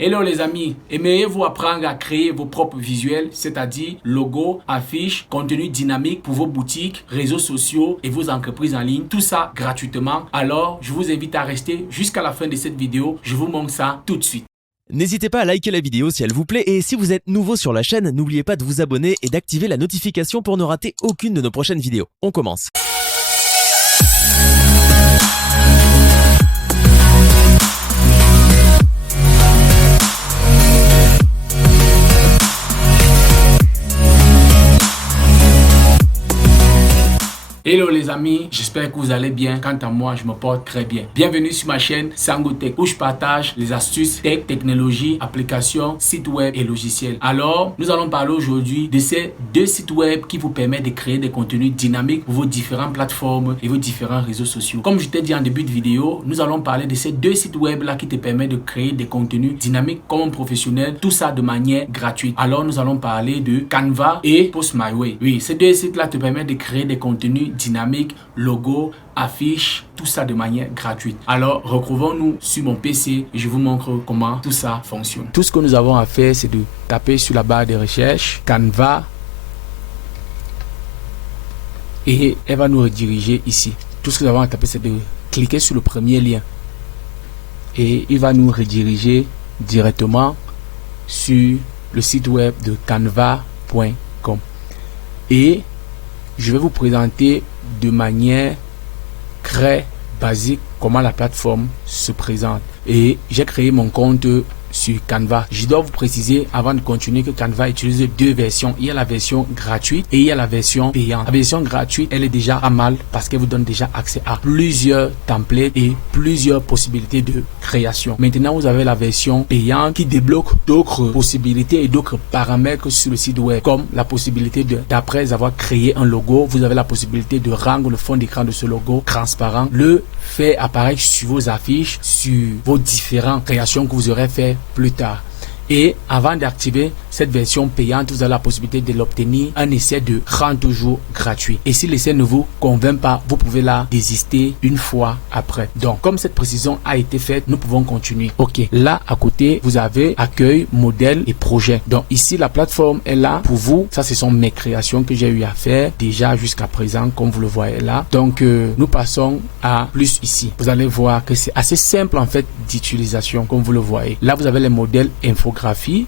Hello les amis, aimeriez-vous apprendre à créer vos propres visuels, c'est-à-dire logos, affiches, contenu dynamique pour vos boutiques, réseaux sociaux et vos entreprises en ligne, tout ça gratuitement? Alors, je vous invite à rester jusqu'à la fin de cette vidéo, je vous montre ça tout de suite. N'hésitez pas à liker la vidéo si elle vous plaît et si vous êtes nouveau sur la chaîne, n'oubliez pas de vous abonner et d'activer la notification pour ne rater aucune de nos prochaines vidéos. On commence. Hello les amis, j'espère que vous allez bien. Quant à moi, je me porte très bien. Bienvenue sur ma chaîne Sangotech où je partage les astuces tech, technologie, applications, sites web et logiciels. Alors, nous allons parler aujourd'hui de ces deux sites web qui vous permettent de créer des contenus dynamiques pour vos différentes plateformes et vos différents réseaux sociaux. Comme je t'ai dit en début de vidéo, nous allons parler de ces deux sites web là qui te permettent de créer des contenus dynamiques comme un professionnel, tout ça de manière gratuite. Alors, nous allons parler de Canva et Post My Way. Oui, ces deux sites là te permettent de créer des contenus dynamique, logo, affiche, tout ça de manière gratuite. Alors, retrouvons-nous sur mon PC et je vous montre comment tout ça fonctionne. Tout ce que nous avons à faire, c'est de taper sur la barre de recherche Canva et elle va nous rediriger ici. Tout ce que nous avons à taper, c'est de cliquer sur le premier lien et il va nous rediriger directement sur le site web de canva.com et je vais vous présenter de manière très basique comment la plateforme se présente. Et j'ai créé mon compte sur Canva. Je dois vous préciser avant de continuer que Canva utilise deux versions. Il y a la version gratuite et il y a la version payante. La version gratuite, elle est déjà pas mal parce qu'elle vous donne déjà accès à plusieurs templates et plusieurs possibilités de création. Maintenant, vous avez la version payante qui débloque d'autres possibilités et d'autres paramètres sur le site web, comme la possibilité d'après avoir créé un logo, vous avez la possibilité de rendre le fond d'écran de ce logo transparent, le faire apparaître sur vos affiches, sur vos différentes créations que vous aurez fait plus tard. Et avant d'activer cette version payante, vous avez la possibilité de l'obtenir un essai de 30 jours gratuit. Et si l'essai ne vous convainc pas, vous pouvez la désister une fois après. Donc, comme cette précision a été faite, nous pouvons continuer. Ok, là à côté, vous avez accueil, modèle et projet. Donc ici, la plateforme est là pour vous. Ça, ce sont mes créations que j'ai eu à faire déjà jusqu'à présent, comme vous le voyez là. Donc, nous passons à plus ici. Vous allez voir que c'est assez simple en fait d'utilisation, comme vous le voyez. Là, vous avez les modèles infographiques.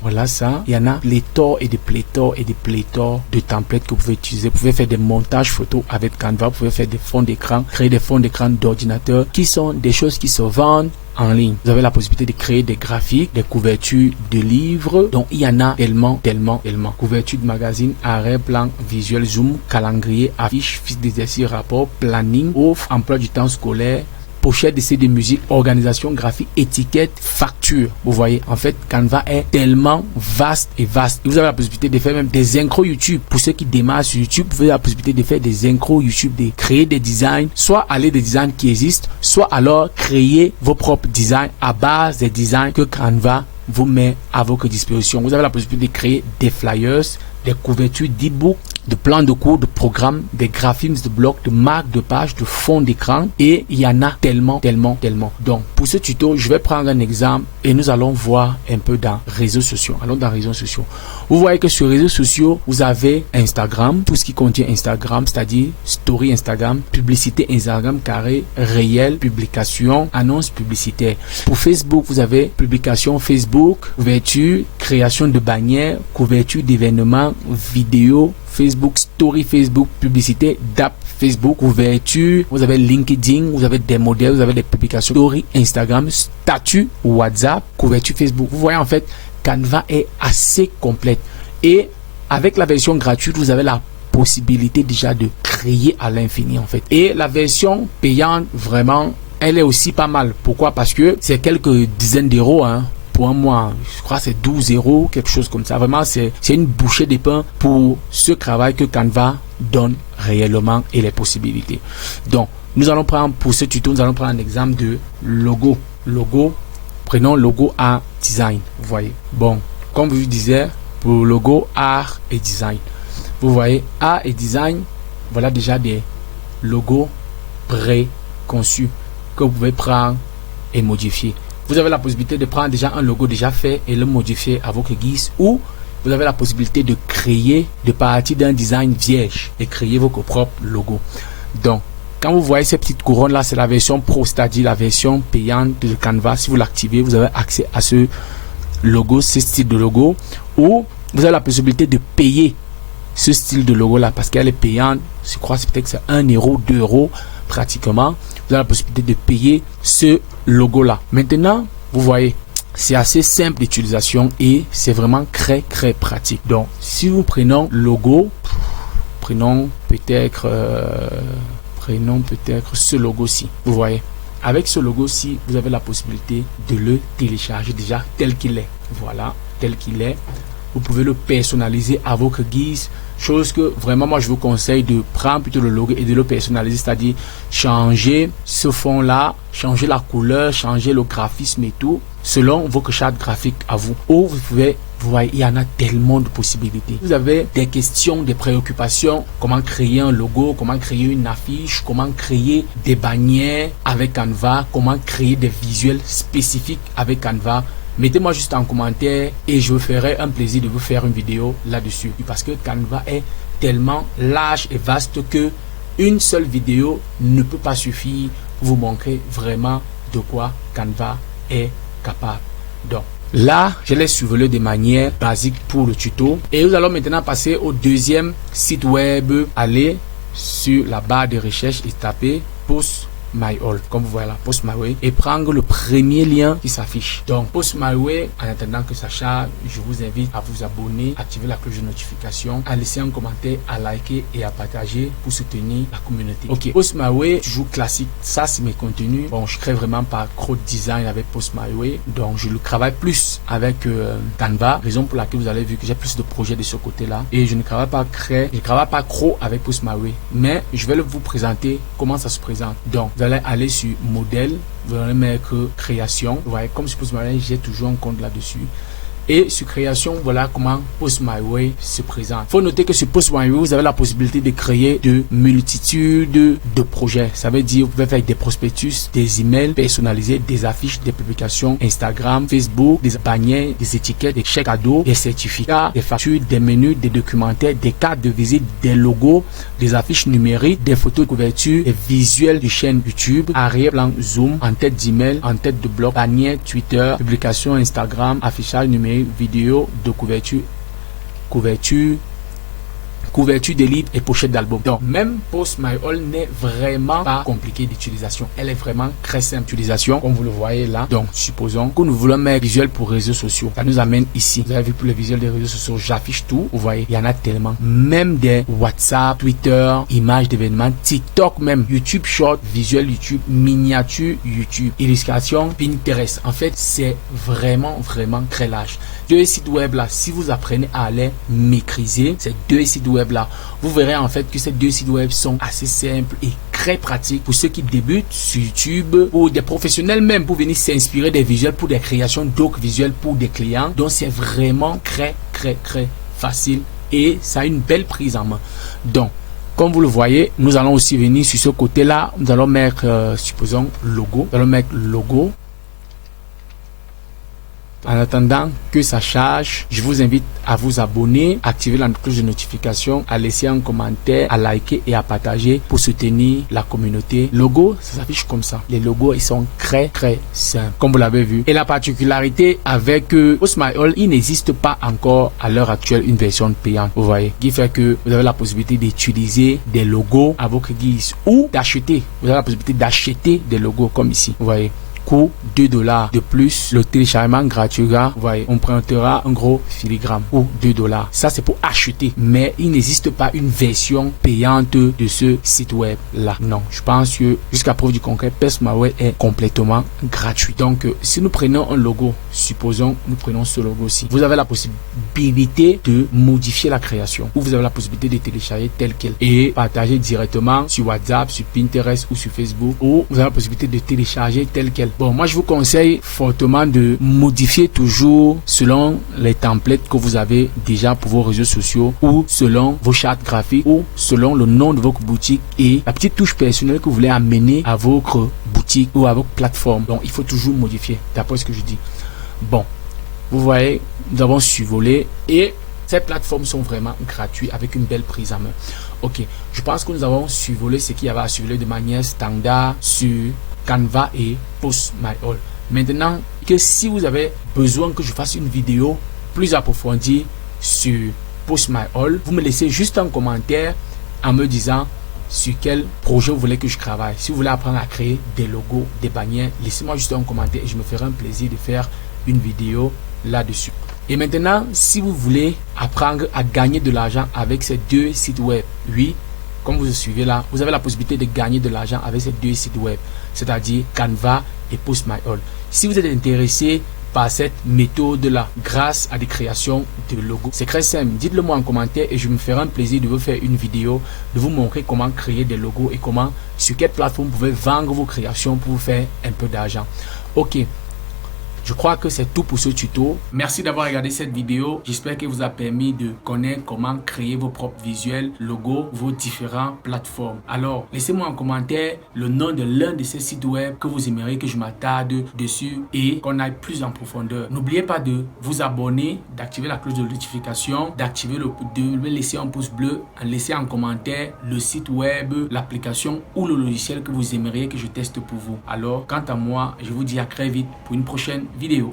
Voilà ça. Il y en a pléthore et des pléthores et des pléthores de templates que vous pouvez utiliser. Vous pouvez faire des montages photos avec Canva. Vous pouvez faire des fonds d'écran, créer des fonds d'écran d'ordinateur qui sont des choses qui se vendent en ligne. Vous avez la possibilité de créer des graphiques, des couvertures de livres. Donc, il y en a tellement. Couverture de magazine, arrêt, plan, visuel, zoom, calendrier, affiche, fiche d'exercice, rapport, planning, offre, emploi du temps scolaire, pochette d'essai de musique, organisation graphique, étiquette, facture. Vous voyez, en fait, Canva est tellement vaste. Et vous avez la possibilité de faire même des incros YouTube. Pour ceux qui démarrent sur YouTube, vous avez la possibilité de faire des incros YouTube, de créer des designs, soit aller des designs qui existent, soit alors créer vos propres designs à base des designs que Canva vous met à votre disposition. Vous avez la possibilité de créer des flyers, des couvertures d'e-book, de plans de cours, de programmes, des graphismes de blocs, de marques de pages, de fonds d'écran et il y en a tellement. Donc pour ce tuto, je vais prendre un exemple et nous allons voir un peu dans réseaux sociaux. Allons dans réseaux sociaux. Vous voyez que sur réseaux sociaux, vous avez Instagram, tout ce qui contient Instagram, c'est-à-dire story Instagram, publicité Instagram carré, réel, publication, annonce publicitaire. Pour Facebook, vous avez publication Facebook, couverture, création de bannières, couverture d'événements, vidéo, Facebook, story Facebook, publicité d'app Facebook, couverture, vous avez LinkedIn, vous avez des modèles, vous avez des publications, story Instagram, statut WhatsApp, couverture Facebook. Vous voyez en fait, Canva est assez complète et avec la version gratuite, vous avez la possibilité déjà de créer à l'infini en fait. Et la version payante, vraiment, elle est aussi pas mal. Pourquoi? Parce que c'est quelques dizaines d'euros, hein. Pour un mois, je crois que c'est 12 euros, quelque chose comme ça. Vraiment, c'est une bouchée de pain pour ce travail que Canva donne réellement et les possibilités. Donc, nous allons prendre pour ce tuto, nous allons prendre un exemple de logo. Prenons logo art design. Vous voyez. Bon, comme je vous disais, pour logo art et design. Vous voyez, art et design, voilà déjà des logos préconçus que vous pouvez prendre et modifier. Vous avez la possibilité de prendre déjà un logo déjà fait et le modifier à votre guise, ou vous avez la possibilité de créer de partir d'un design vierge et créer votre propre logo. Donc, quand vous voyez ces petites couronnes là, c'est la version Pro, c'est-à-dire la version payante de Canva. Si vous l'activez, vous avez accès à ce logo, ce style de logo, ou vous avez la possibilité de payer ce style de logo là parce qu'elle est payante. Je crois que c'est peut-être que c'est 1 euro, 2 euros pratiquement. Vous avez la possibilité de payer ce logo là. Maintenant, vous voyez, c'est assez simple d'utilisation et c'est vraiment très pratique. Donc, si vous prenons logo, prenons peut-être ce logo-ci. Vous voyez, avec ce logo-ci, vous avez la possibilité de le télécharger déjà tel qu'il est. Voilà, tel qu'il est. Vous pouvez le personnaliser à votre guise. Chose que vraiment moi je vous conseille de prendre plutôt le logo et de le personnaliser, c'est-à-dire changer ce fond là, changer la couleur, changer le graphisme et tout selon votre charte graphique à vous. Ou vous pouvez, vous voyez, il y en a tellement de possibilités. Vous avez des questions, des préoccupations, comment créer un logo, comment créer une affiche, comment créer des bannières avec Canva, comment créer des visuels spécifiques avec Canva. Mettez-moi juste en commentaire et je vous ferai un plaisir de vous faire une vidéo là-dessus. Parce que Canva est tellement large et vaste que une seule vidéo ne peut pas suffire pour vous montrer vraiment de quoi Canva est capable. Donc là, je l'ai survolé de manière basique pour le tuto. Et nous allons maintenant passer au deuxième site web. Allez sur la barre de recherche et taper Post My All, comme vous voyez là, Post My Way, et prendre le premier lien qui s'affiche. Donc Post My Way, en attendant que ça charge, je vous invite à vous abonner, activer la cloche de notification, à laisser un commentaire, à liker et à partager pour soutenir la communauté. Ok, Post My Way, toujours classique, ça c'est mes contenus. Bon, je crée vraiment pas trop de design avec Post My Way, donc je le travaille plus avec Canva, raison pour laquelle vous avez vu que j'ai plus de projets de ce côté là, et je ne travaille pas trop avec Post My Way, mais je vais vous présenter comment ça se présente. Donc vous allez aller sur modèle, vous allez mettre création. Vous voyez, comme je Post My Way, j'ai toujours un compte là-dessus. Et sur création, voilà comment Post My Way se présente. Il faut noter que sur Post My Way, vous avez la possibilité de créer de multitudes de projets. Ça veut dire, vous pouvez faire des prospectus, des emails personnalisés, des affiches, des publications Instagram, Facebook, des bannières, des étiquettes, des chèques cadeaux, des certificats, des factures, des menus, des documentaires, des cartes de visite, des logos, des affiches numériques, des photos de couverture, des visuels de chaîne YouTube, arrière-plan Zoom, en tête d'email, en tête de blog, bannière Twitter, publication Instagram, affichage numérique, vidéo de couverture des livres et pochettes d'albums. Donc même Post My All n'est vraiment pas compliqué d'utilisation. Elle est vraiment très simple d'utilisation, comme vous le voyez là. Donc supposons que nous voulons mettre visuel pour réseaux sociaux. Ça nous amène ici. Vous avez vu pour les visuels des réseaux sociaux, j'affiche tout. Vous voyez, il y en a tellement. Même des WhatsApp, Twitter, images d'événements, TikTok même, YouTube Short, visuel YouTube, miniature YouTube, illustration, Pinterest. En fait, c'est vraiment très large. Deux sites web là, si vous apprenez à les maîtriser, ces deux sites web là, vous verrez en fait que ces deux sites web sont assez simples et très pratiques pour ceux qui débutent sur YouTube, ou des professionnels même pour venir s'inspirer des visuels pour des créations d'autres visuels pour des clients. Donc c'est vraiment très facile et ça a une belle prise en main. Donc comme vous le voyez, nous allons aussi venir sur ce côté là, nous allons mettre supposons logo, nous allons mettre logo. En attendant que ça charge, je vous invite à vous abonner, activer la cloche de notification, à laisser un commentaire, à liker et à partager pour soutenir la communauté. Logo, ça s'affiche comme ça. Les logos, ils sont très simples, comme vous l'avez vu. Et la particularité avec Post My All, il n'existe pas encore à l'heure actuelle une version payante. Vous voyez, qui fait que vous avez la possibilité d'utiliser des logos à votre guise ou d'acheter. Vous avez la possibilité d'acheter des logos comme ici. Vous voyez. Coût $2 de plus, le téléchargement gratuit, vous voyez, on prêtera un gros filigrane ou $2. Ça c'est pour acheter, mais il n'existe pas une version payante de ce site web là. Non, je pense que jusqu'à preuve du concret, Post My Way est complètement gratuit. Donc si nous prenons un logo, supposons nous prenons ce logo ci, vous avez la possibilité de modifier la création, ou vous avez la possibilité de télécharger tel quel et partager directement sur WhatsApp, sur Pinterest ou sur Facebook, ou vous avez la possibilité de télécharger tel quel. Bon, moi je vous conseille fortement de modifier toujours selon les templates que vous avez déjà pour vos réseaux sociaux, ou selon vos chartes graphiques, ou selon le nom de votre boutique et la petite touche personnelle que vous voulez amener à votre boutique. boutique ou à votre plateforme. Donc, il faut toujours modifier, d'après ce que je dis. Bon, vous voyez, nous avons survolé et ces plateformes sont vraiment gratuites avec une belle prise en main. Ok, je pense que nous avons survolé ce qu'il y avait à survoler de manière standard sur Canva et Post My All. Maintenant, que si vous avez besoin que je fasse une vidéo plus approfondie sur Post My All, vous me laissez juste un commentaire en me disant sur quel projet vous voulez que je travaille. Si vous voulez apprendre à créer des logos, des bannières, laissez-moi juste un commentaire et je me ferai un plaisir de faire une vidéo là-dessus. Et maintenant, si vous voulez apprendre à gagner de l'argent avec ces deux sites web, oui, comme vous suivez là, vous avez la possibilité de gagner de l'argent avec ces deux sites web, c'est-à-dire Canva et Post My All. Si vous êtes intéressé par cette méthode-là, grâce à des créations de logos, c'est très simple. Dites-le moi en commentaire et je me ferai un plaisir de vous faire une vidéo, de vous montrer comment créer des logos et comment, sur quelle plateforme vous pouvez vendre vos créations pour vous faire un peu d'argent. Ok. Je crois que c'est tout pour ce tuto. Merci d'avoir regardé cette vidéo. J'espère qu'elle vous a permis de connaître comment créer vos propres visuels, logos, vos différentes plateformes. Alors, laissez-moi en commentaire le nom de l'un de ces sites web que vous aimeriez que je m'attarde dessus et qu'on aille plus en profondeur. N'oubliez pas de vous abonner, d'activer la cloche de notification, de me laisser un pouce bleu, en laisser en commentaire le site web, l'application ou le logiciel que vous aimeriez que je teste pour vous. Alors, quant à moi, je vous dis à très vite pour une prochaine vidéo.